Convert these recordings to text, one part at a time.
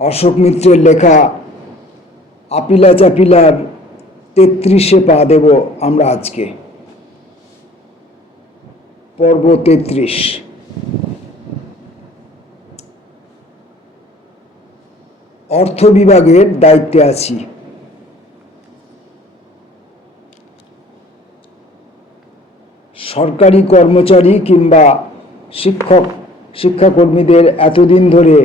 অশোক মিত্রের লেখা আপিলা চাপিলার ৩৩-এ পা দেব আমরা আজকে। পর্ব ৩৩। অর্থ বিভাগের দায়িত্বে আছি। সরকারি কর্মচারী কিংবা শিক্ষাকর্মীদের এতদিন ধরে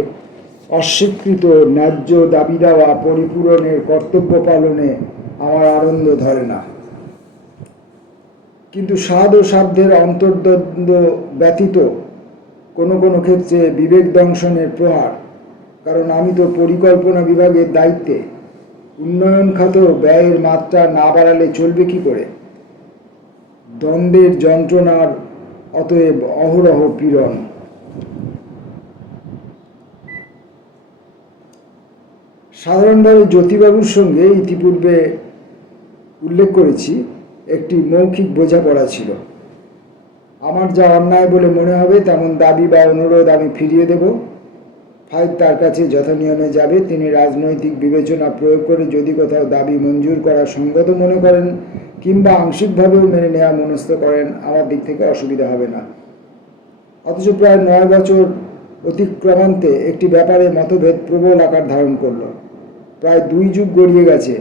অস্বীকৃত ন্যায্য দাবি দেওয়া পরিপূরণের কর্তব্য পালনে আমার আনন্দ ধরে না, কিন্তু স্বাদ ও সাধ্যের অন্তর্দ্বন্দ্ব ব্যতীত কোনো কোনো ক্ষেত্রে বিবেক দংশনের প্রহার। কারণ আমি তো পরিকল্পনা বিভাগের দায়িত্বে। উন্নয়ন খাত ব্যয়ের মাত্রা না বাড়ালে চলবে কি করে? দ্বন্দ্বের যন্ত্রণার অতএব অহরহ পীড়ন। সাধারণভাবে জ্যোতিবাবুর সঙ্গে ইতিপূর্বে উল্লেখ করেছি একটি মৌখিক বোঝাপড়া ছিল। আমার যা অন্যায় বলে মনে হবে তেমন দাবি বা অনুরোধ আমি ফিরিয়ে দেব। ফাইল তার কাছে যথানিয়মে যাবে। তিনি রাজনৈতিক বিবেচনা প্রয়োগ করে যদি কোথাও দাবি মঞ্জুর করা সঙ্গত মনে করেন কিংবা আংশিকভাবেও মেনে নেওয়া মনস্থ করেন, আমার দিক থেকে অসুবিধা হবে না। অথচ প্রায় 9 বছর অতিক্রমান্তে একটি ব্যাপারে মতভেদ প্রবল আকার ধারণ করল। প্রায় 2 যুগ গড়িয়ে গেছে।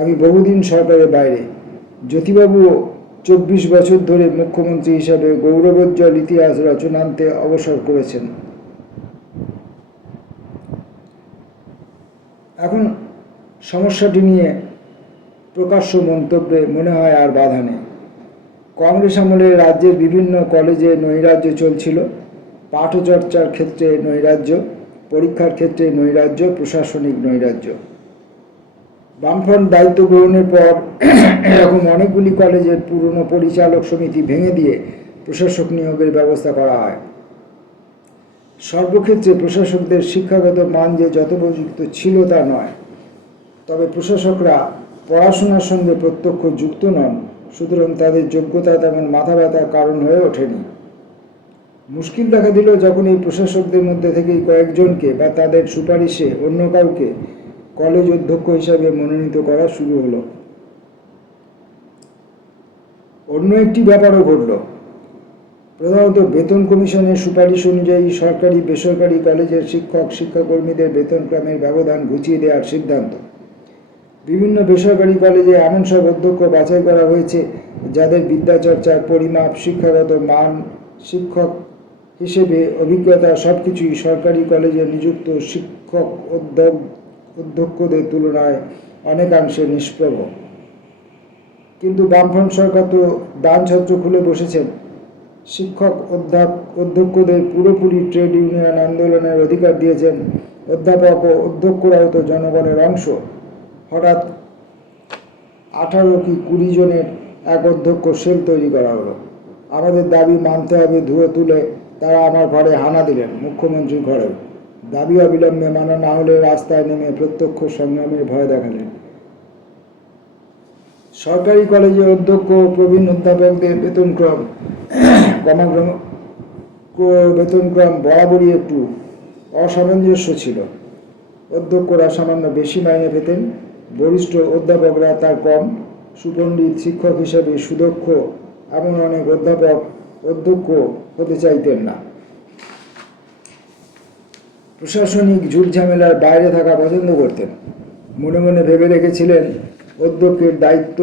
আমি বহুদিন সরকারের বাইরে। জ্যোতিবাবুও 24 বছর ধরে মুখ্যমন্ত্রী হিসাবে গৌরবোজ্জ্বল ইতিহাস রচনান্তে অবসর করেছেন। এখন সমস্যাটি নিয়ে প্রকাশ্য মন্তব্যে মনে হয় আর বাধা নেই। কংগ্রেস আমলে রাজ্যের বিভিন্ন কলেজে নৈরাজ্য চলছিল। পাঠচর্চার ক্ষেত্রে নৈরাজ্য, পরীক্ষার ক্ষেত্রে নৈরাজ্য, প্রশাসনিক নৈরাজ্য। বামফ্রন্ট দায়িত্ব গ্রহণের পর এরকম অনেকগুলি কলেজের পুরনো পরিচালক সমিতি ভেঙে দিয়ে প্রশাসক নিয়োগের ব্যবস্থা করা হয়। সর্বক্ষেত্রে প্রশাসকদের শিক্ষাগত মান যে যথোপযুক্ত ছিল তা নয়, তবে প্রশাসকরা পড়াশোনার সঙ্গে প্রত্যক্ষ যুক্ত নন, সুতরাং তাদের যোগ্যতা তেমন মাথা ব্যথার কারণ হয়ে ওঠেনি। মুশকিল দেখা দিল যখন এই প্রশাসকদের মধ্যে থেকেই কয়েকজনকে বা তাদের সুপারিশে অন্য কাউকে কলেজ অধ্যক্ষ হিসাবে মনোনীত করা শুরু হলো। অন্য একটি ব্যাপারও ঘটল। প্রধানত বেতন কমিশনের সুপারিশ অনুযায়ী সরকারি বেসরকারি কলেজের শিক্ষাকর্মীদের বেতনক্রমের ব্যবধান ঘুচিয়ে দেওয়ার সিদ্ধান্ত। বিভিন্ন বেসরকারি কলেজে এমন সব অধ্যক্ষ বাছাই করা হয়েছে যাদের বিদ্যাচর্চার পরিমাপ, শিক্ষাগত মান, শিক্ষক হিসেবে অভিজ্ঞতা সবকিছুই সরকারি কলেজে নিযুক্ত শিক্ষক অধ্যক্ষদের তুলনায় অনেকাংশে নিষ্প্রভ। কিন্তু বামফ্রন্ট সরকার তো দান ছত্র খুলে বসেছেন। শিক্ষক অধ্যক্ষদের পুরোপুরি ট্রেড ইউনিয়ন আন্দোলনের অধিকার দিয়েছেন। অধ্যাপক ও অধ্যক্ষরাও তো জনগণের অংশ। হঠাৎ 18 কি 20 জনের এক অধ্যক্ষ সেল তৈরি করা হলো। আমাদের দাবি মানতে হবে ধুয়ো তুলে তারা আমার ঘরে হানা দিলেন, মুখ্যমন্ত্রীর ঘরেও। দাবি অবিলম্বে মানা না হলে রাস্তায় নেমে প্রত্যক্ষ সংগ্রামের ভয় দেখালেন। সরকারি কলেজে অধ্যক্ষ ও প্রবীণ অধ্যাপকদের বেতনক্রম বরাবরই একটু অসামঞ্জস্য ছিল। অধ্যক্ষরা সামান্য বেশি মাইনে পেতেন, বরিষ্ঠ অধ্যাপকরা তার কম। সুপণ্ডিত শিক্ষক হিসেবে সুদক্ষ এমন অনেক অধ্যক্ষ হতে চাইতেন না। প্রশাসনিক ঝুটঝামেলার বাইরে থাকা পছন্দ করতেন। মনে মনে ভেবে রেখেছিলেন অধ্যক্ষের দায়িত্ব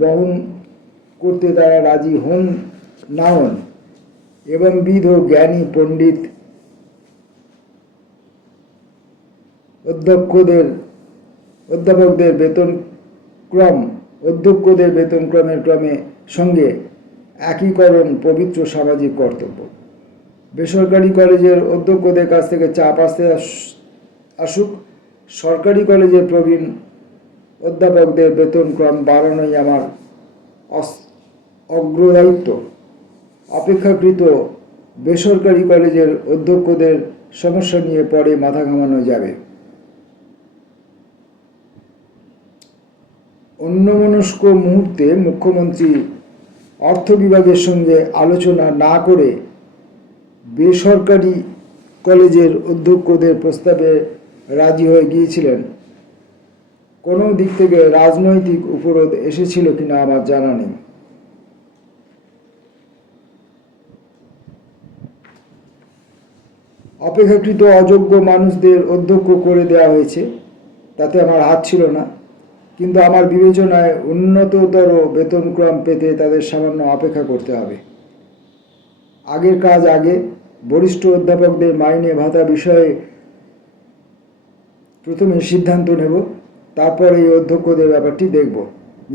বহন করতে তারা রাজি হন না হন এবং বিধ ও জ্ঞানী পণ্ডিত অধ্যাপকদের অধ্যক্ষদের বেতনক্রমের সঙ্গে একীকরণ পবিত্র সামাজিক কর্তব্য। বেসরকারি কলেজের অধ্যক্ষদের কাছ থেকে চাপ আসুক, সরকারি কলেজের প্রবীণ অধ্যাপকদের বেতনক্রম বাড়ানোই আমার অগ্রদায়িত্ব। অপেক্ষাকৃত বেসরকারি কলেজের অধ্যক্ষদের সমস্যা নিয়ে পরে মাথা ঘামানো যাবে। অন্যমনস্ক মুহূর্তে মুখ্যমন্ত্রী অর্থ বিভাগের সঙ্গে আলোচনা না করে বেসরকারি কলেজের অধ্যক্ষদের প্রস্তাবে রাজি হয়ে গিয়েছিলেন। কোনো দিক থেকে রাজনৈতিক উপরোধ এসেছিল কিনা আমার জানা নেই। অপেক্ষাকৃত অযোগ্য মানুষদের অধ্যক্ষ করে দেওয়া হয়েছে, তাতে আমার হাত ছিল না, কিন্তু আমার বিবেচনায় উন্নততর বেতনক্রম পেতে তাদের সামান্য অপেক্ষা করতে হবে। আগের কাজ আগে। বরিষ্ঠ অধ্যাপকদের মাইনে ভাতা বিষয়ে প্রথমে সিদ্ধান্ত নেব, তারপর এই অধ্যক্ষদের ব্যাপারটি দেখব।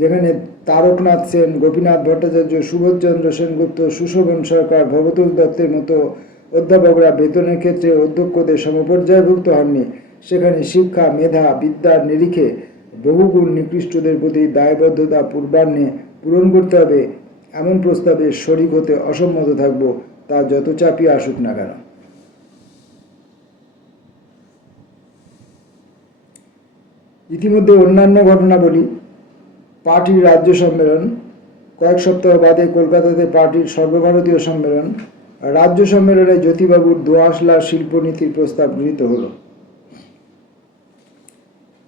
যেখানে তারকনাথ সেন, গোপীনাথ ভট্টাচার্য, সুবোধচন্দ্র সেনগুপ্ত, সুশোভন সরকার, ভবতোষ দত্তের মতো অধ্যাপকরা বেতনের ক্ষেত্রে অধ্যক্ষদের সমপর্যায়ভুক্ত হননি, সেখানে শিক্ষা, মেধা, বিদ্যার নিরিখে বহুগুণ নিকৃষ্টদের প্রতি দায়বদ্ধতা পূর্বাহ্নে পূরণ করতে হবে, এমন প্রস্তাবে শরিক হতে অসম্মত থাকব, তা যত চাপিয়ে আসুক না কেন। ইতিমধ্যে অন্যান্য ঘটনা বলি। পার্টির রাজ্য সম্মেলন, কয়েক সপ্তাহ বাদে কলকাতাতে পার্টির সর্বভারতীয় সম্মেলন। রাজ্য সম্মেলনে জ্যোতিবাবুর দোআঁশলা শিল্পনীতির প্রস্তাব গৃহীত হল।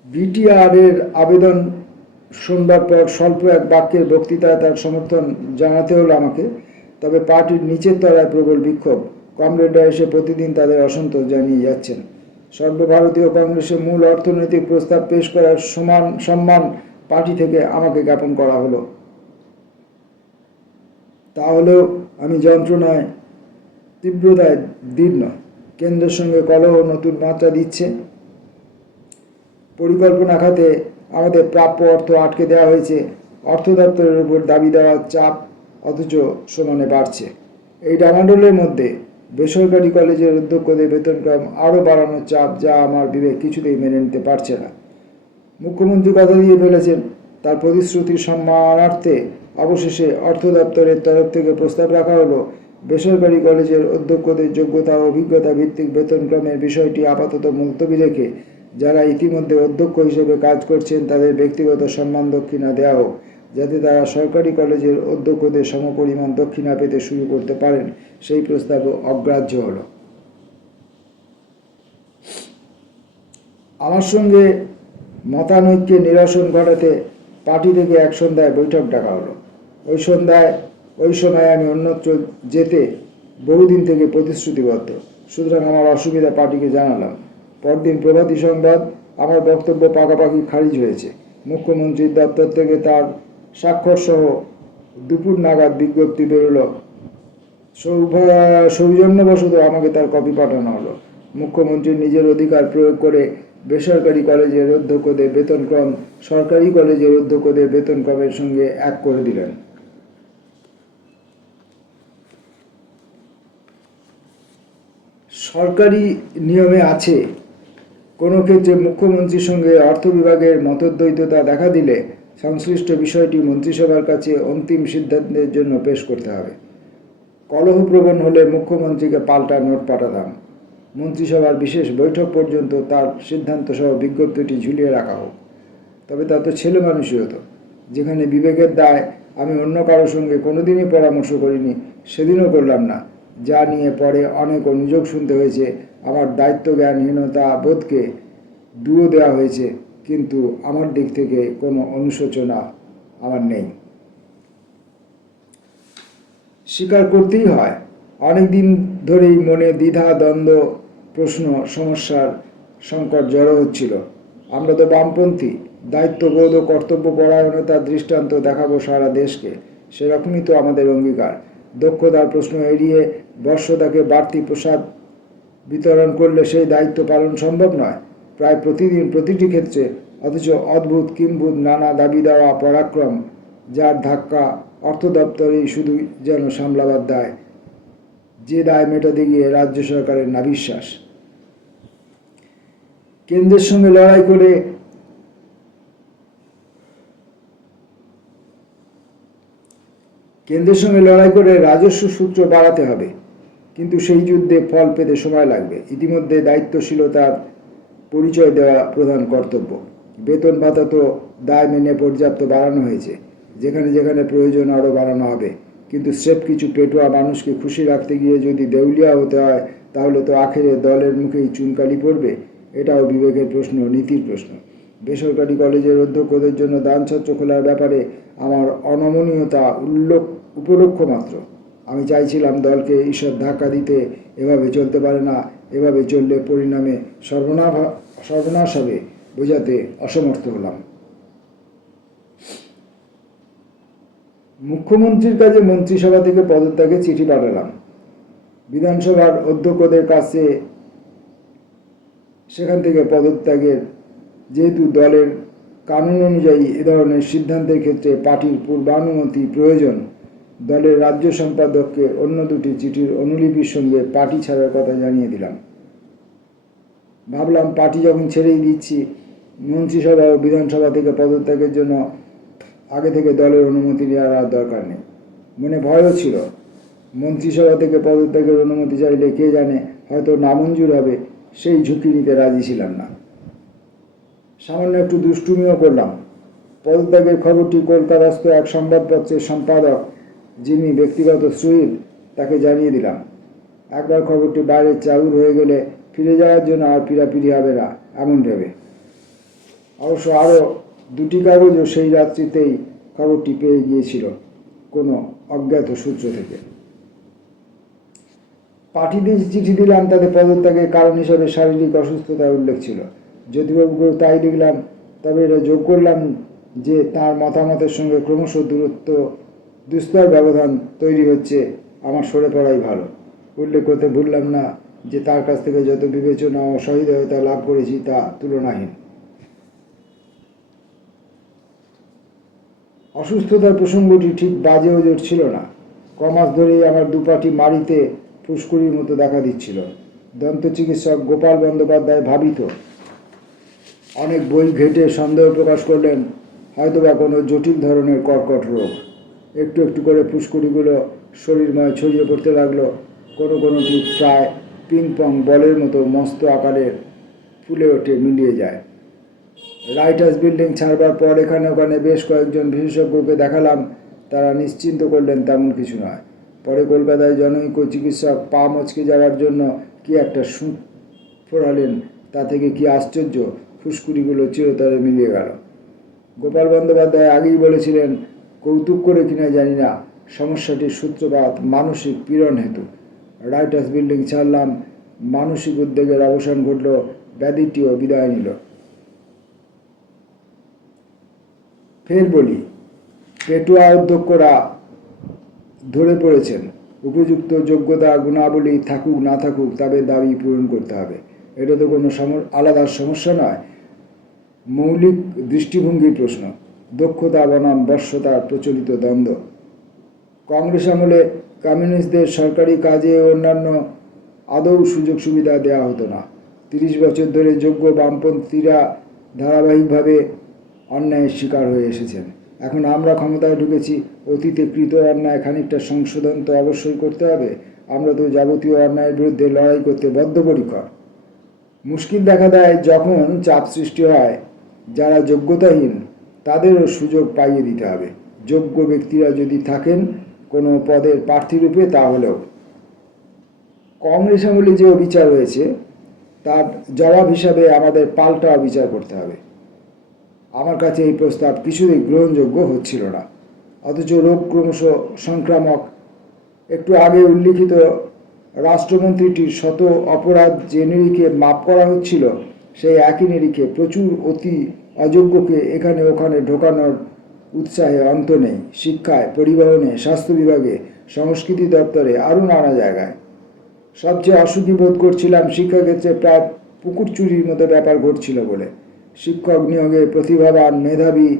বিটিআরের আবেদন শোনবার পর স্বল্প এক বাক্যের বক্তৃতায় তার সমর্থন জানাতে হলো আমাকে। তবে পার্টির নিচের তলায় প্রবল বিক্ষোভ। কমরেডরা এসে প্রতিদিন তাদের অসন্তোষ জানিয়ে যাচ্ছেন। সর্বভারতীয় কংগ্রেসে মূল অর্থনৈতিক প্রস্তাব পেশ করার সম্মান পার্টি থেকে আমাকে জ্ঞাপন করা হলো। তাহলেও আমি যন্ত্রণায় তীব্রতায় দীর্ণ। কেন্দ্রের সঙ্গে কলহ নতুন মাত্রা দিচ্ছে। পরিকল্পনা খাতে আমাদের প্রাপ্য অর্থ আটকে দেওয়া হয়েছে। অর্থ দপ্তরের উপর দাবি দেওয়ার চাপ অথচ সমানে বাড়ছে। এই ডামাডোলের মধ্যে বেসরকারি কলেজের অধ্যক্ষদের বেতনক্রম আরও বাড়ানোর চাপ, যা আমার বিবেক কিছুতেই মেনে নিতে পারছে না। মুখ্যমন্ত্রী কথা দিয়ে ফেলেছেন, তার প্রতিশ্রুতির সম্মানার্থে অবশেষে অর্থ দপ্তরের তরফ থেকে প্রস্তাব রাখা হলো, বেসরকারি কলেজের অধ্যক্ষদের যোগ্যতা ও অভিজ্ঞতা ভিত্তিক বেতনক্রমের বিষয়টি আপাতত মুলতবি রেখে যারা ইতিমধ্যে অধ্যক্ষ হিসেবে কাজ করছেন তাদের ব্যক্তিগত সম্মান দক্ষিণা দেওয়া হোক, যাতে তারা সরকারি কলেজের অধ্যক্ষদের সমপরিমাণ দক্ষিণা পেতে শুরু করতে পারেন। সেই প্রস্তাবও অগ্রাহ্য হলো। আমার সঙ্গে মতানৈক্যে নিরসন ঘটাতে পার্টি থেকে এক সন্ধ্যায় বৈঠক ডাকা হলো। ওই সময় আমি অন্যত্র যেতে বহুদিন থেকে প্রতিশ্রুতিবদ্ধ, সুতরাং আমার অসুবিধা পার্টিকে জানালাম। পরদিন প্রভাতী সংবাদ, আমার বক্তব্য পাকাপাকি খারিজ হয়েছে। মুখ্যমন্ত্রীর দপ্তর থেকে তার স্বাক্ষরসহ দুপুর নাগাদ বিজ্ঞপ্তি বেরোল। সৌজন্যবশত আমাকে তার কপি পাঠানো হলো। মুখ্যমন্ত্রী নিজের অধিকার প্রয়োগ করে বেসরকারি কলেজের অধ্যক্ষদের বেতনক্রম সরকারি কলেজের অধ্যক্ষদের বেতনক্রমের সঙ্গে এক করে দিলেন। সরকারি নিয়মে আছে, কোনো ক্ষেত্রে মুখ্যমন্ত্রীর সঙ্গে অর্থ বিভাগের মতদ্বৈততা দেখা দিলে সংশ্লিষ্ট বিষয়টি মন্ত্রিসভার কাছে অন্তিম সিদ্ধান্তের জন্য পেশ করতে হবে। কলহপ্রবণ হলে মুখ্যমন্ত্রীকে পাল্টা নোট পাঠাতাম। মন্ত্রিসভার বিশেষ বৈঠক পর্যন্ত তার সিদ্ধান্ত সহ বিজ্ঞপ্তিটি ঝুলিয়ে রাখা হোক। তবে তা তো ছেলে মানুষই হতো। যেখানে বিবেকের দায় আমি অন্য কারোর সঙ্গে কোনোদিনই পরামর্শ করিনি, সেদিনও করলাম না, যা নিয়ে পরে অনেক অভিযোগ শুনতে হয়েছে। আমার দায়িত্বজ্ঞানহীনতা বোধকে দুয়ো দেওয়া হয়েছে, কিন্তু আমার দিক থেকে কোনো অনুশোচনা আমার নেই। স্বীকার করতেই হয়, অনেক দিন ধরেই মনে দ্বিধা, দ্বন্দ্ব, প্রশ্ন, সমস্যার সংকট জড়ো হচ্ছিল। আমরা তো বামপন্থী, দায়িত্ববোধ ও কর্তব্যপরায়ণতার দৃষ্টান্ত দেখাবো সারা দেশকে, সেরকমই তো আমাদের অঙ্গীকার। দক্ষতার প্রশ্ন এড়িয়ে বর্ষতাকে বাড়তি প্রসাদ বিতরণ করলে সেই দায়িত্ব পালন সম্ভব নয়। প্রায় প্রতিদিন প্রতিটি ক্ষেত্রে, অথচ অদ্ভুত কিম্ভূত নানা দাবি দেওয়া পরাক্রম, যার ধাক্কা অর্থ দপ্তরেই শুধু যেন সামলাবার দায়, যে দায় মেটাতে গিয়ে রাজ্য সরকারের নাভিশ্বাস। কেন্দ্রের সঙ্গে লড়াই করে রাজস্ব সূত্র বাড়াতে হবে, কিন্তু সেই যুদ্ধে ফল পেতে সময় লাগবে। ইতিমধ্যে দায়িত্বশীলতার পরিচয় দেওয়া প্রধান কর্তব্য। বেতন ভাতা তো দায় মেনে পর্যাপ্ত বাড়ানো হয়েছে, যেখানে যেখানে প্রয়োজন আরও বাড়ানো হবে। কিন্তু স্রেফ কিছু পেটুয়া মানুষকে খুশি রাখতে গিয়ে যদি দেউলিয়া হতে হয়, তাহলে তো আখেরে দলের মুখেই চুনকালি পড়বে। এটাও বিবেকের প্রশ্ন, নীতির প্রশ্ন। বেসরকারি কলেজের অধ্যক্ষদের জন্য দানছত্র খোলার ব্যাপারে আমার অনমনীয়তা উপলক্ষ মাত্র। আমি চাইছিলাম দলকে ঈশ্বর ধাক্কা দিতে, এভাবে চলতে পারে না, এভাবে চললে পরিণামে সর্বনাশ হবে, বোঝাতে অসমর্থ হলাম। মুখ্যমন্ত্রীর কাছে মন্ত্রিসভা থেকে পদত্যাগের চিঠি পাঠালাম। বিধানসভার অধ্যক্ষদের কাছে সেখান থেকে পদত্যাগের, যেহেতু দলের কানুন অনুযায়ী এ ধরনের সিদ্ধান্তের ক্ষেত্রে পার্টির পূর্বানুমতি প্রয়োজন, দলের রাজ্য সম্পাদককে অন্য দুটি চিঠির অনুলিপির সঙ্গে পার্টি ছাড়ার কথা জানিয়ে দিলাম। ভাবলাম পার্টি যখন ছেড়েই দিচ্ছি, মন্ত্রিসভা ও বিধানসভা থেকে পদত্যাগের জন্য আগে থেকে দলের অনুমতি নেওয়ার আর দরকার নেই। মনে ভয়ও ছিল, মন্ত্রিসভা থেকে পদত্যাগের অনুমতি চাইলে কে জানে হয়তো নামঞ্জুর হবে, সেই ঝুঁকি নিতে রাজি ছিলাম না। সামান্য একটু দুষ্টুমিও করলাম। পদত্যাগের খবরটি কলকাতাস্থ এক সংবাদপত্রের সম্পাদক, যিনি ব্যক্তিগত সুহৃদ, তাকে জানিয়ে দিলাম। একবার খবরটি বাইরে চাউর হয়ে গেলে ফিরে যাওয়ার জন্য আর পিড়াপিড়ি হবে না, এমন ভেবে। অবশ্য আরও দুটি কাগজও সেই রাত্রিতেই খবরটি পেয়ে গিয়েছিল কোনো অজ্ঞাত সূত্র থেকে। পার্টিদের চিঠি দিলাম, তাতে পদত্যাগের কারণ হিসাবে শারীরিক অসুস্থতার উল্লেখ ছিল। জ্যোতিবাবুকেও তাই লিখলাম, তবে এটা যোগ করলাম যে তার মতামতের সঙ্গে ক্রমশ দুস্তর ব্যবধান তৈরি হচ্ছে, আমার সরে পড়াই ভালো। উল্লেখ করতে ভুললাম না যে তার কাছ থেকে যত বিবেচনা ও সহৃদয়তা লাভ করেছি তা তুলনাহীন। অসুস্থতার প্রসঙ্গটি ঠিক বাজে ওজোর ছিল না। কমাস ধরেই আমার দুপাটি মাড়িতে ফুসকুড়ির মতো দেখা দিচ্ছিল। দন্ত চিকিৎসক গোপাল বন্দ্যোপাধ্যায় ভাবিত, অনেক বই ঘেটে সন্দেহ প্রকাশ করলেন হয়তোবা কোনো জটিল ধরনের কর্কট রোগ। একটু একটু করে ফুসকুড়িগুলো শরীরময় ছড়িয়ে পড়তে লাগলো, কোনোটি প্রায় পিং পং বলের মতো মস্ত আকারের ফুলে ওঠে, মিলিয়ে যায়। রাইটার্স বিল্ডিং ছাড়বার পর এখানে ওখানে বেশ কয়েকজন বিশেষজ্ঞকে দেখালাম, তারা নিশ্চিন্ত করলেন তেমন কিছু নয়। পরে কলকাতায় জনৈক চিকিৎসক পা মচকে যাওয়ার জন্য কি একটা সুঁচ ফোরালেন, তা থেকে কি আশ্চর্য ফুসকুড়িগুলো চিরতরে মিলিয়ে গেল। গোপাল বন্দ্যোপাধ্যায় আগেই বলেছিলেন, কৌতুক করে কিনা জানি না, সমস্যাটির সূত্রপাত মানসিক পীড়ন হেতু। রাইটার্স বিল্ডিং ছাড়লাম, মানসিক উদ্বেগের অবসান ঘটল, ব্যাধিটিও বিদায় নিল। ফের বলি, পেটুয়া অধ্যক্ষরা ধরে পড়েছেন, উপযুক্ত যোগ্যতা গুণাবলী থাকুক না থাকুক তাদের দাবি পূরণ করতে হবে। এটা তো কোনো আলাদা সমস্যা নয়, মৌলিক দৃষ্টিভঙ্গির প্রশ্ন। দক্ষতা বনাম বর্ষতার প্রচলিত দ্বন্দ্ব। কংগ্রেস আমলে কমিউনিস্টদের সরকারি কাজে অন্যান্য আদৌ সুযোগ সুবিধা দেওয়া হতো না। 30 বছর ধরে যোগ্য বামপন্থীরা ধারাবাহিকভাবে অন্যায়ের শিকার হয়ে এসেছেন। এখন আমরা ক্ষমতায় ঢুকেছি, অতীতে কৃত অন্যায় খানিকটা সংশোধন তো অবশ্যই করতে হবে। আমরা তো যাবতীয় অন্যায়ের বিরুদ্ধে লড়াই করতে বদ্ধপরিকর। মুশকিল দেখা দেয় যখন চাপ সৃষ্টি হয়, যারা যোগ্যতাহীন তাদেরও সুযোগ পাইয়ে দিতে হবে। যোগ্য ব্যক্তিরা যদি থাকেন কোনো পদের প্রার্থীরূপে, তাহলেও। কংগ্রেস আমলে যে অবিচার হয়েছে তার জবাব হিসাবে আমাদের পাল্টা অবিচার করতে হবে। আমার কাছে এই প্রস্তাব কিছুতেই গ্রহণযোগ্য হচ্ছিল না। অথচ রোগ ক্রমশ সংক্রামক। একটু আগে উল্লিখিত রাষ্ট্রমন্ত্রীটির শত অপরাধ যে নিরিখে মাপ করা হচ্ছিল, সেই একই নিরিখে প্রচুর অতি অযোগ্যকে এখানে ওখানে ঢোকানোর উৎসাহে অন্ত নেই। শিক্ষায়, পরিবহনে, স্বাস্থ্য বিভাগে, সংস্কৃতি দপ্তরে, আরও নানা জায়গায়। সবচেয়ে অসুখী বোধ করছিলাম শিক্ষাক্ষেত্রে প্রায় পুকুর চুরির মতো ব্যাপার ঘটছিল বলে। শিক্ষক নিয়োগে প্রতিভাবান, মেধাবী,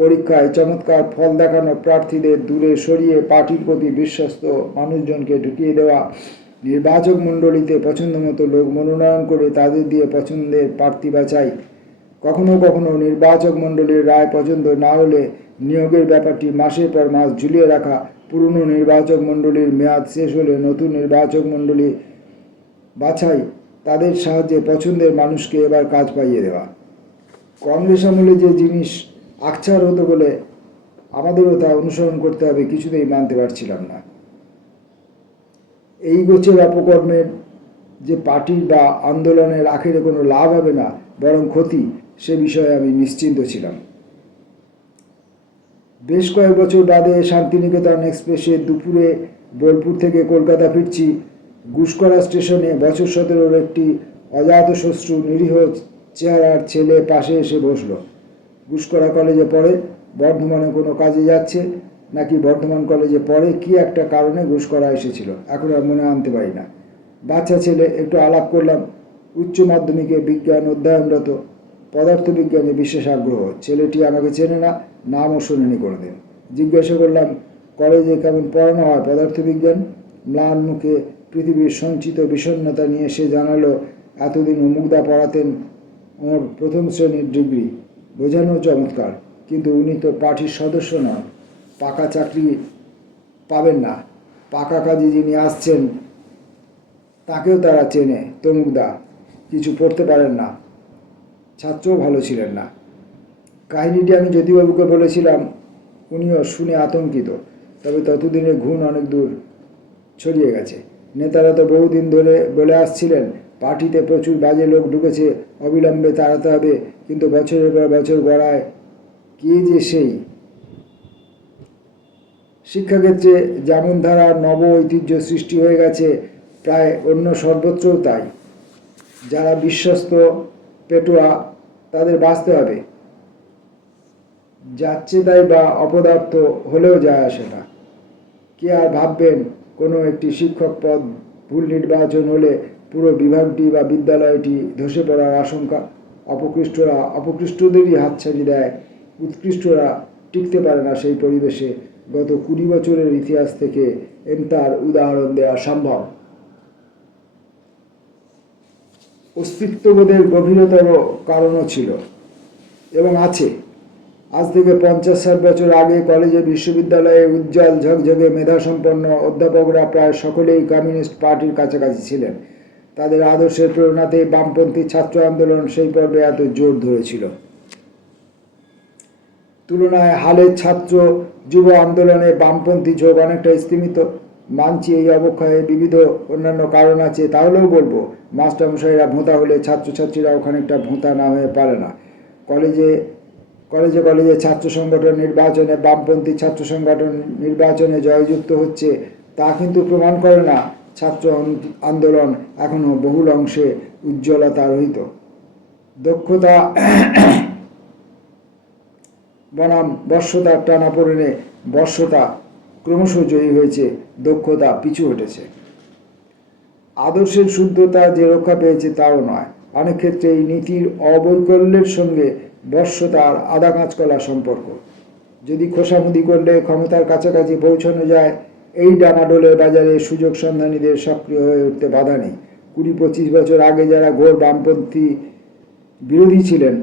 পরীক্ষায় চমৎকার ফল দেখানো প্রার্থীদের দূরে সরিয়ে পার্টির প্রতি বিশ্বস্ত মানুষজনকে ঢুকিয়ে দেওয়া, নির্বাচক মণ্ডলীতে পছন্দ মতো লোক মনোনয়ন করে তাদের দিয়ে পছন্দের প্রার্থী বাছাই, কখনো কখনো নির্বাচক মণ্ডলীর রায় পছন্দ না হলে নিয়োগের ব্যাপারটি মাসের পর মাস ঝুলিয়ে রাখা, পুরনো নির্বাচক মণ্ডলীর মেয়াদ শেষ হলে নতুন নির্বাচক মণ্ডলী বাছাই, তাদের সাহায্যে পছন্দের মানুষকে এবার কাজ পাইয়ে দেওয়া। কংগ্রেস আমলে যে জিনিস আকছার হতো বলে আমাদেরও তা অনুসরণ করতে হবে, কিছুতেই মানতে পারছিলাম না। এই গোছের অপকর্মের যে পার্টির বা আন্দোলনের আখেরে কোনো লাভ হবে না, বরং ক্ষতি, সে বিষয়ে আমি নিশ্চিন্ত ছিলাম। বেশ কয়েক বছর বাদে শান্তিনিকেতন এক্সপ্রেসে দুপুরে বোলপুর থেকে কলকাতা ফিরছি। গুসকরা স্টেশনে বছর 17 একটি অজাতশত্রু নিরীহ চেহারার ছেলে পাশে এসে বসল। গুসকরা কলেজে পড়ে, বর্ধমানে কোনো কাজে যাচ্ছে, নাকি বর্ধমান কলেজে পড়ে, কি একটা কারণে গুসকরা এসেছিল, এখন আর মনে আনতে পারি না। বাচ্চা ছেলে, একটু আলাপ করলাম। উচ্চ মাধ্যমিকে বিজ্ঞান অধ্যয়নরত, পদার্থবিজ্ঞানে বিশেষ আগ্রহ। ছেলেটি আমাকে চেনে না, নামও শোনেনি কোনোদিন। জিজ্ঞাসা করলাম, কলেজে কেমন পড়ানো হয় পদার্থবিজ্ঞান? ম্লান মুখে পৃথিবীর সঞ্চিত বিষণ্ণতা নিয়ে সে জানালো, এতদিন অমুকদা পড়াতেন, ওর প্রথম শ্রেণীর ডিগ্রি। বোঝানো চমৎকার, কিন্তু উনি তো পার্টির সদস্য নন, পাকা চাকরি পাবেন না। পাকা কাজে যিনি আসছেন তাকেও তারা চেনে। তমুকদা কিছু পড়তে পারেন না, ছাত্রও ভালো ছিলেন না। কাহিনীটি আমি জ্যোতিবাবুকে বলেছিলাম, উনিও শুনে আতঙ্কিত। তবে ততদিনে ঘুণ অনেক দূর ছড়িয়ে গেছে। নেতারা তো বহুদিন ধরে বলে আসছিলেন, পার্টিতে প্রচুর বাজে লোক ঢুকেছে, অবিলম্বে তাড়াতে হবে। কিন্তু বছরের পর বছর গড়ায় কে যে সেই। শিক্ষাক্ষেত্রে যেমন ধারা নব ঐতিহ্য সৃষ্টি হয়ে গেছে, প্রায় অন্য সর্বত্রও তাই। যারা বিশ্বস্ত পেটোয়া, তাদের বাঁচতে হবে। যাচ্ছে তাই বা অপদার্থ হলেও যায় আসে না। কে আর ভাববেন কোনো একটি শিক্ষক পদ ভুল নির্বাচন হলে পুরো বিভাগটি বা বিদ্যালয়টি ধসে পড়ার আশঙ্কা। অপকৃষ্টরা অপকৃষ্টদেরই হাতছানি দেয়, উৎকৃষ্টরা টিকতে পারে না সেই পরিবেশে। গত 20 বছরের ইতিহাস থেকে তার উদাহরণ দেওয়া সম্ভব। অস্তিত্ববোধের গভীরতর কারণও ছিল এবং আছে। আজ থেকে 50-60 বছর আগে কলেজে বিশ্ববিদ্যালয়ে উজ্জ্বল ঝকঝকে মেধাসম্পন্ন অধ্যাপকরা প্রায় সকলেই কমিউনিস্ট পার্টির কাছাকাছি ছিলেন। তাদের আদর্শের প্রেরণাতে বামপন্থী ছাত্র আন্দোলন সেই পর্বে এত জোর ধরেছিল। তুলনায় হালের ছাত্র যুব আন্দোলনে বামপন্থী ঝোঁক অনেকটা স্তিমিত। মানছি এই অবক্ষয়ে বিবিধ অন্যান্য কারণ আছে, তাহলেও বলবো মাস্টারমশাইরা ভোঁতা হলে ছাত্রছাত্রীরাও খানিকটা ভোঁতা না হয়ে পারে না। কলেজে কলেজে ছাত্র সংগঠন নির্বাচনে, বামপন্থী ছাত্র সংগঠন নির্বাচনে জয়যুক্ত হচ্ছে, তা কিন্তু প্রমাণ করে না ছাত্র আন্দোলন এখনো বহুল অংশে উজ্জ্বলতা রহিত। দক্ষতা বনাম বর্ষতার টানাপোড়েনে বর্ষতা ক্রমশ জয়ী হয়েছে, দক্ষতা পিছু হটেছে। আদর্শের শুদ্ধতা যে রক্ষা পেয়েছে তাও নয়। অনেক ক্ষেত্রে এই নীতির অবৈকল্যের সঙ্গে বর্ষতার আধা কাঁচকলা সম্পর্ক। যদি খোসামুদি করলে ক্ষমতার কাছাকাছি পৌঁছানো যায়, এই ডামাডোলের বাজারে সুযোগ সন্ধানীদের সক্রিয় হয়ে উঠতে বাধা নেই। 20-25 বছর আগে যারা ঘোর বামপন্থী বিরোধী ছিলেন,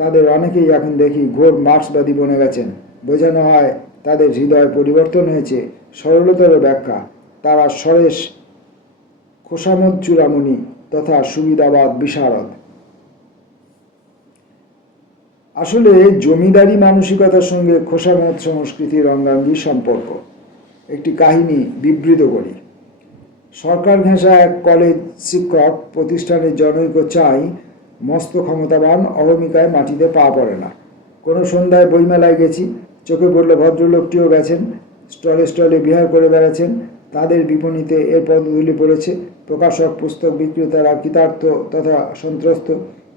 তাদের অনেকেই এখন দেখি ঘোর মার্ক্সবাদী বনে গেছেন। বোঝানো হয় তাদের হৃদয় পরিবর্তন হয়েছে। সরলতর ব্যাখ্যা, তারা সরেশ খোসামত চূড়ামণি তথা সুবিধাবাদ বিশারদ। আসলে জমিদারি মানসিকতার সঙ্গে খোসামত সংস্কৃতির অঙ্গাঙ্গী সম্পর্ক। একটি কাহিনী বিবৃত করি। সরকার ঘেঁষা এক কলেজ শিক্ষক প্রতিষ্ঠানের জনৈক চাই মস্ত ক্ষমতাবান, অহমিকায় মাটিতে পা পড়ে না। কোনো সন্ধ্যায় বইমেলায় গেছি, চোখে পড়ল ভদ্রলোকটিও গেছেন, স্টলে স্টলে বিহার করে বেড়াচ্ছেন। তাদের বিপণীতে এর পদধূলি পড়েছে। প্রকাশক, পুস্তক বিক্রেতারা কৃতার্থ তথা সন্ত্রস্ত।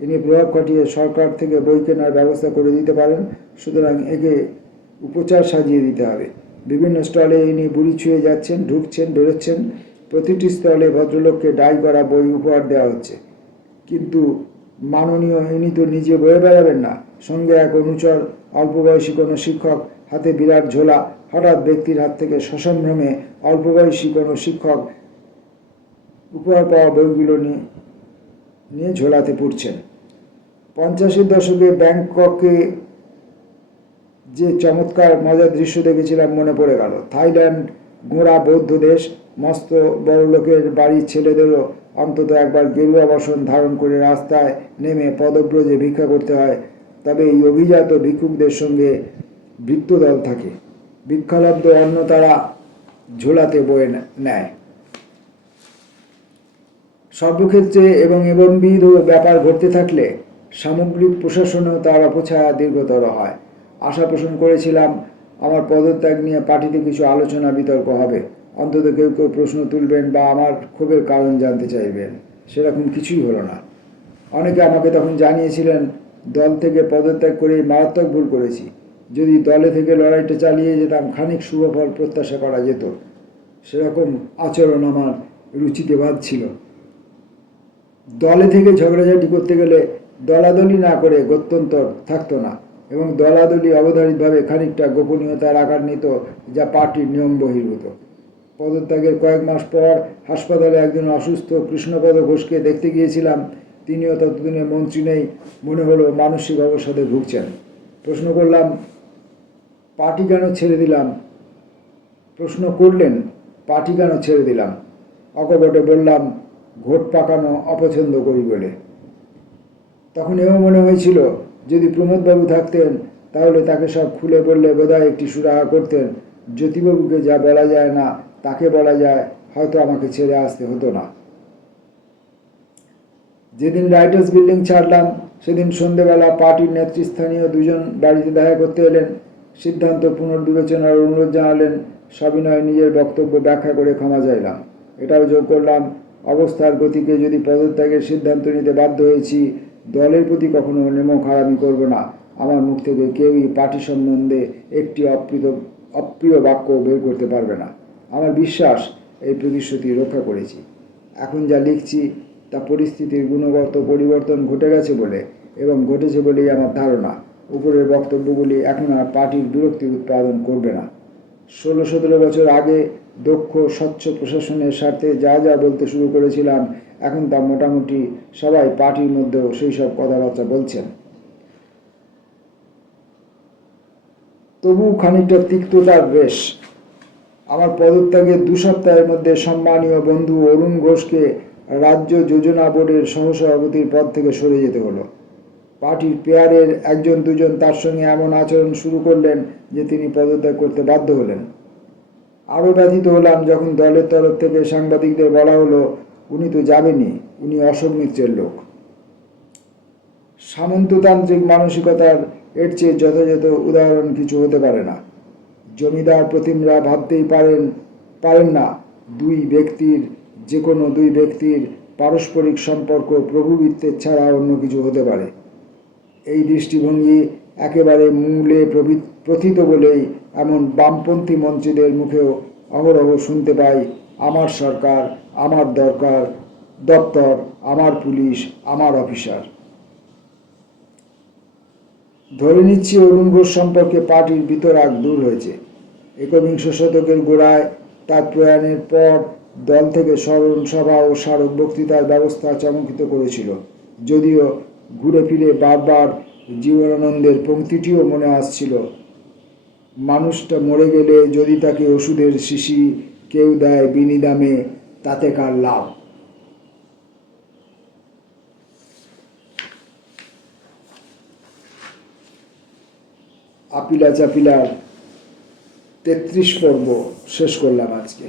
ইনি প্রভাব খাটিয়ে সরকার থেকে বই কেনার ব্যবস্থা করে দিতে পারেন, সুতরাং একে উপচার সাজিয়ে দিতে হবে। বিভিন্ন স্টলে ইনি বুড়ি ছুঁয়ে যাচ্ছেন, ঢুকছেন, বেরোচ্ছেন। প্রতিটি স্টলে ভদ্রলোককে ডাই করা বই উপহার দেওয়া হচ্ছে। কিন্তু মাননীয় ইনি তো নিজে বয়ে বেড়াবেন না, সঙ্গে এক অনুচর, অল্প বয়সী কোনো শিক্ষক, হাতে বিরাট ঝোলা। হঠাৎ ব্যক্তির হাত থেকে সসম্ভ্রমে অল্প বয়সী কোনো শিক্ষক উপহার পাওয়া বইগুলো নিয়ে ঝোলাতে পুড়ছেন। 50-এর দশকে ব্যাংককে যে চমৎকার মজার দৃশ্য দেখেছিলাম মনে পড়ে গেল। থাইল্যান্ড গোঁড়া বৌদ্ধ দেশ, মস্ত বড় লোকের বাড়ির ছেলেদেরও অন্তত একবার গেরুয়া বসন ধারণ করে রাস্তায় নেমে পদব্রজে ভিক্ষা করতে হয়। তবে এই অভিজাত ভিক্ষুকদের সঙ্গে বৃত্তদল থাকে। ভিক্ষালব্ধ অন্ন তারা ঝোলাতে বয়ে নেয়। সর্বক্ষেত্রে এবং এমনবিধ ব্যাপার ঘটতে থাকলে সামগ্রিক প্রশাসনেও তার অপছায়া দীর্ঘতর হয়। আশা পোষণ করেছিলাম আমার পদত্যাগ নিয়ে পার্টিতে কিছু আলোচনা বিতর্ক হবে, অন্তত কেউ কেউ প্রশ্ন তুলবেন বা আমার ক্ষোভের কারণ জানতে চাইবেন। সেরকম কিছুই হলো না। অনেকে আমাকে তখন জানিয়েছিলেন দল থেকে পদত্যাগ করে মারাত্মক ভুল করেছি। যদি দলে থেকে লড়াইটা চালিয়ে যেতাম খানিক শুভফল প্রত্যাশা করা যেত। সেরকম আচরণ আমার রুচিতে বাধছিল। দলে থেকে ঝগড়াঝাটি করতে গেলে দলাদলি না করে গত্যন্তর থাকতো না, এবং দলাদলি অবধারিতভাবে খানিকটা গোপনীয়তার আকার নিত, যা পার্টির নিয়ম বহির্ভূত। পদত্যাগের কয়েক মাস পর হাসপাতালে একজন অসুস্থ কৃষ্ণপদ ঘোষকে দেখতে গিয়েছিলাম। তিনিও ততদিনে মন্ত্রী নেই, মনে হলো মানসিক অবসাদে ভুগছেন। প্রশ্ন করলাম, পার্টি কেন ছেড়ে দিলাম? প্রশ্ন করলেন, পার্টি কেন ছেড়ে দিলাম? অকপটে বললাম, ঘোট পাকানো অপছন্দ করি বলে। তখন এও মনে হয়েছিল, যদি প্রমোদবাবু থাকতেন তাহলে তাকে সব খুলে বললে বোধহয় একটি সুরাহা করতেন। জ্যোতিবাবুকে যা বলা যায় না তাকে বলা যায়, হয়তো আমাকে ছেড়ে আসতে হতো না। যেদিন রাইটার্স বিল্ডিং ছাড়লাম সেদিন সন্ধেবেলা পার্টির নেতৃস্থানীয় দুজন বাড়িতে দেখা করতে এলেন। সিদ্ধান্ত পুনর্বিবেচনার অনুরোধ জানালেন। সবিনয়ে নিজের বক্তব্য ব্যাখ্যা করে ক্ষমা চাইলাম। এটাও যোগ করলাম, অবস্থার গতিকে যদি পদত্যাগের সিদ্ধান্ত নিতে বাধ্য হয়েছি, দলের প্রতি কখনো নেমক হারামি করব না। আমার মুখ থেকে কেউই পার্টি সম্বন্ধে একটি অপ্রিয় বাক্য বের করতে পারবে না। আমার বিশ্বাস এই প্রতিশ্রুতি রক্ষা করেছি। এখন যা লিখছি তা পরিস্থিতির গুণগত পরিবর্তন ঘটে গেছে বলে এবং ঘটেছে বলেই আমার ধারণা। উপরের বক্তব্যগুলি এখন আর পার্টির বিরক্তি উৎপাদন করবে না। 16-17 বছর আগে দক্ষ স্বচ্ছ প্রশাসনের স্বার্থে যা যা বলতে শুরু করেছিলাম, এখন তা মোটামুটি সবাই পার্টির মধ্যেও সেই সব কথাবার্তা বলছেন। তবু খানিকটা তিক্ততার রেশ। আমার পদত্যাগের 2 সপ্তাহের মধ্যে সম্মানীয় বন্ধু অরুণ ঘোষকে রাজ্য যোজনা বোর্ডের সহসভাপতির পদ থেকে সরে যেতে হলো। পার্টির পেয়ারের একজন দুজন তার সঙ্গে এমন আচরণ শুরু করলেন যে তিনি পদত্যাগ করতে বাধ্য হলেন। আরও ব্যথিত হলাম যখন দলের তরফ থেকে সাংবাদিকদের বলা হলো, উনি তো যাবেনই, উনি অশোক মিত্রের লোক। সামন্ততান্ত্রিক মানসিকতার এর চেয়ে যথাযথ উদাহরণ কিছু হতে পারে না। জমিদার প্রতিমরা ভাবতেই পারেন না যে কোনো দুই ব্যক্তির পারস্পরিক সম্পর্ক প্রভুবিত্তের ছাড়া অন্য কিছু হতে পারে। এই দৃষ্টিভঙ্গি একেবারে মূলে প্রথিত বলেই এমন বামপন্থী মন্ত্রীদের মুখেও অহরহ শুনতে পাই, আমার সরকার, আমার দপ্তর, আমার পুলিশ, আমার অফিসার। ধরে নিচ্ছি অরুণ ঘোষ সম্পর্কে পার্টির বিতরাগ দূর হয়েছে। একবিংশ শতকের গোড়ায় তার প্রয়াণের পর দল থেকে স্মরণ সভা ও স্মারক বক্তৃতার ব্যবস্থা চমকিত করেছিল। যদিও ঘুরে ফিরে বারবার জীবনানন্দের পংক্তিটিও মনে আসছিল, মানুষটা মরে গেলে যদি তাকে ওষুধের শিশি কেউ দেয় বিনি দামে, তাতে কার লাভ? আপিলা চাপিলার 33 পর্ব শেষ করলাম আজকে।